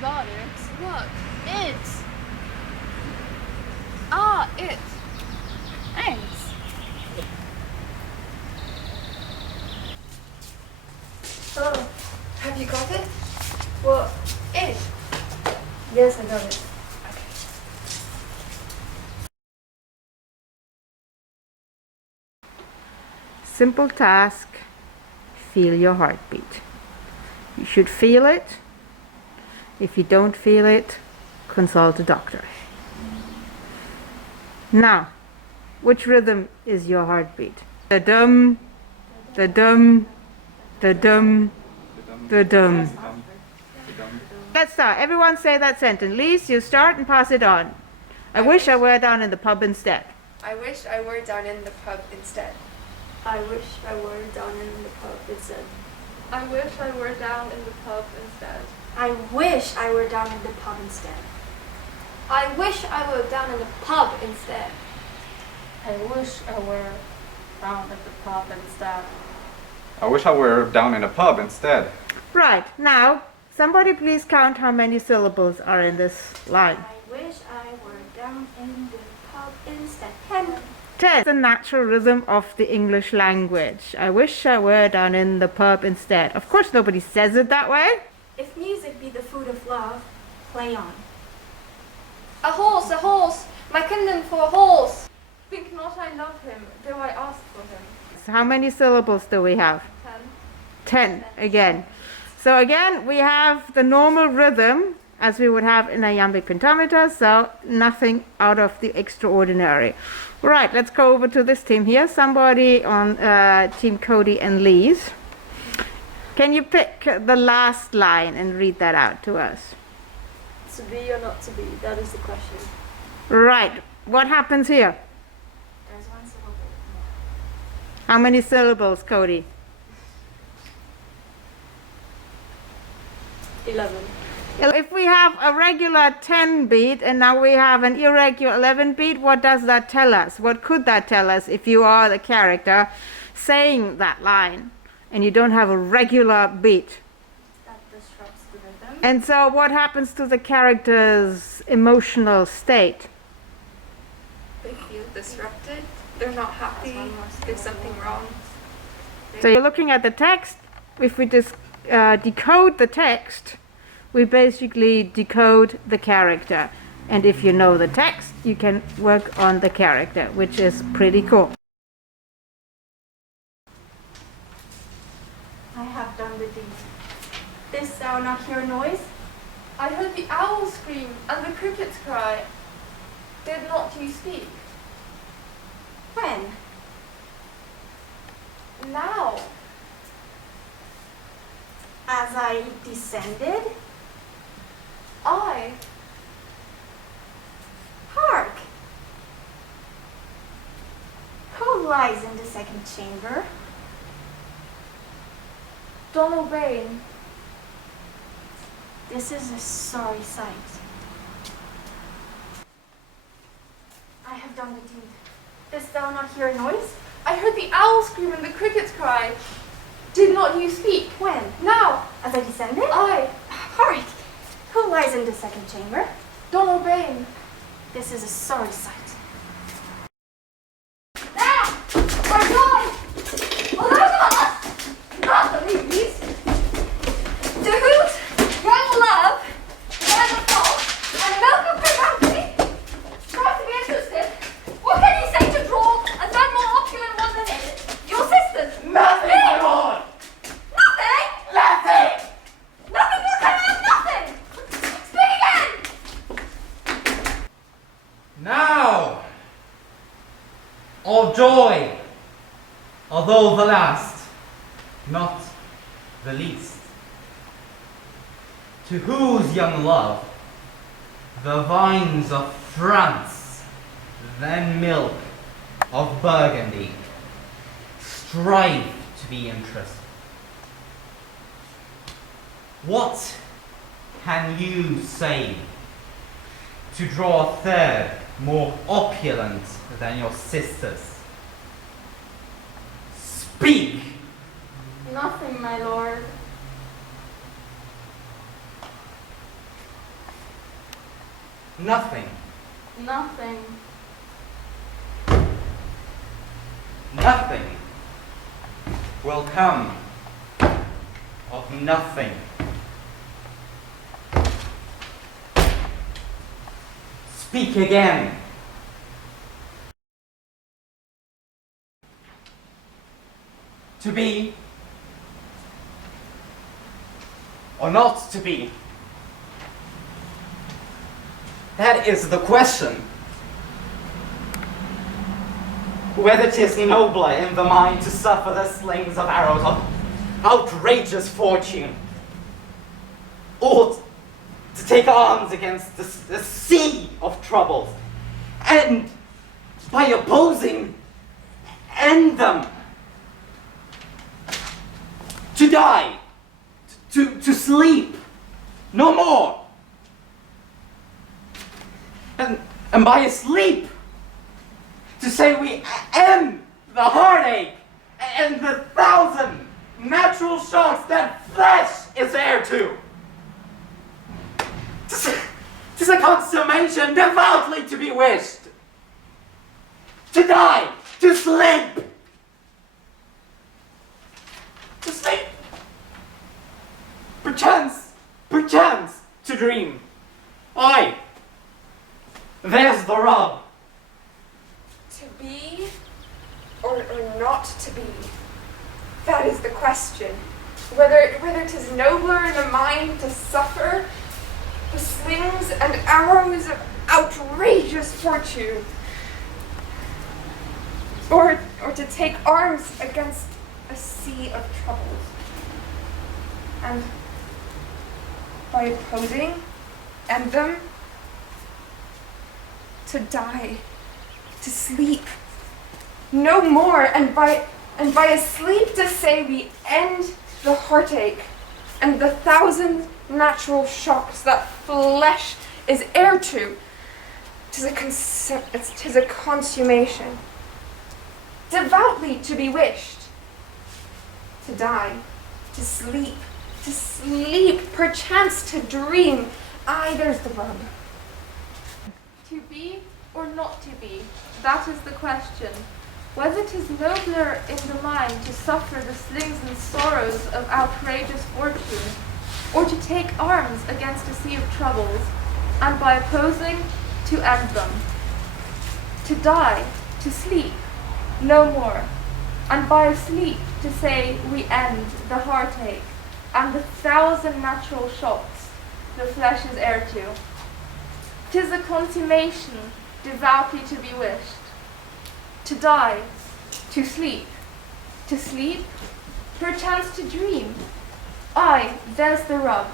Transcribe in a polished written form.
got it. Look, it. Ah, it. Thanks. Oh, have you got it? Well, it. Yes, I got it. Simple task, feel your heartbeat. You should feel it. If you don't feel it, consult a doctor. Now, which rhythm is your heartbeat? The dum, the dum, the dum, the dum. Let's start. Everyone say that sentence. Lise, you start and pass it on. I wish I were down in the pub instead. I wish I were down in the pub instead. I wish I were down in the pub instead. I wish I were down in the pub instead. I wish I were down in the pub instead. I wish I were down in the pub instead. I wish I were down at the pub instead. I wish I were down in a pub instead. Right, now, somebody please count how many syllables are in this line. I wish I were down in the pub instead. 10. 10. The natural rhythm of the English language. I wish I were down in the pub instead. Of course, nobody says it that way. If music be the food of love, play on. A horse, my kingdom for a horse. Think not I love him, though I ask for him. So how many syllables do we have? 10. 10 again. So again, we have the normal rhythm as we would have in a iambic pentameter, so nothing out of the extraordinary. Right, let's go over to this team here. Somebody on Team Cody and Lise. Can you pick the last line and read that out to us? To be or not to be, that is the question. Right, what happens here? There's one syllable. How many syllables, Cody? 11. If we have a regular 10 beat and now we have an irregular 11 beat, what does that tell us? What could that tell us if you are the character saying that line and you don't have a regular beat? That disrupts the rhythm. And so what happens to the character's emotional state? They feel disrupted. They're not happy. There's something wrong. So you're looking at the text. If we just decode the text, we basically decode the character. And if you know the text, you can work on the character, which is pretty cool. I have done the deed. Didst thou not hear noise? I heard the owl scream and the crickets cry. Did not you speak? When? Now. As I descended? I. Hark! Who lies in the second chamber? Donald Bain. This is a sorry sight. I have done the deed. Didst thou not hear a noise? I heard the owl scream and the crickets cry. Did not you speak? When? Now. As I descended? I. Hark! Who lies in the second chamber? Donald Bain. This is a sorry sight. There! My God! Oh my God! Not the leaves! To whose young love, and the false, and milk of preformed, try to be interested. What can you say to draw a son more opulent one than it? Your sisters? Nothing, my lord! Nothing! Nothing! Nothing more can I nothing! Speak again! Now, O joy, although the last, not the least, to whose young love the vines of France, then milk of Burgundy, strive to be interested. What can you say to draw a third more opulent than your sisters? Speak! Nothing, my lord. Nothing. Nothing. Nothing will come of nothing. Speak again. To be or not to be? That is the question. Whether 'tis nobler in the mind to suffer the slings of arrows of outrageous fortune, or to take arms against the sea of troubles, and by opposing, end them. To die, to sleep, no more. And by a sleep, to say we end the heartache and the 1,000 natural shocks that flesh is heir to. 'Tis a consummation devoutly to be wished. To die, to sleep. To sleep. Perchance to dream. Aye, there's the rub. To be or not to be? That is the question. Whether 'tis nobler in a mind to suffer the slings and arrows of outrageous fortune, or to take arms against a sea of troubles, and by opposing, end them, to die, to sleep, no more, and by a sleep to say we end the heartache and the 1,000 natural shocks that flesh is heir to. 'Tis a consummation, devoutly to be wished. To die, to sleep, perchance to dream. Aye, there's the rub. To be or not to be? That is the question. Whether 'tis nobler in the mind to suffer the slings and sorrows of outrageous fortune, or to take arms against a sea of troubles, and by opposing, to end them. To die, to sleep, no more, and by a sleep to say we end the heartache, and the 1,000 natural shocks the flesh is heir to. 'Tis a consummation devoutly to be wished. To die, to sleep, perchance to dream. Aye, there's the rub.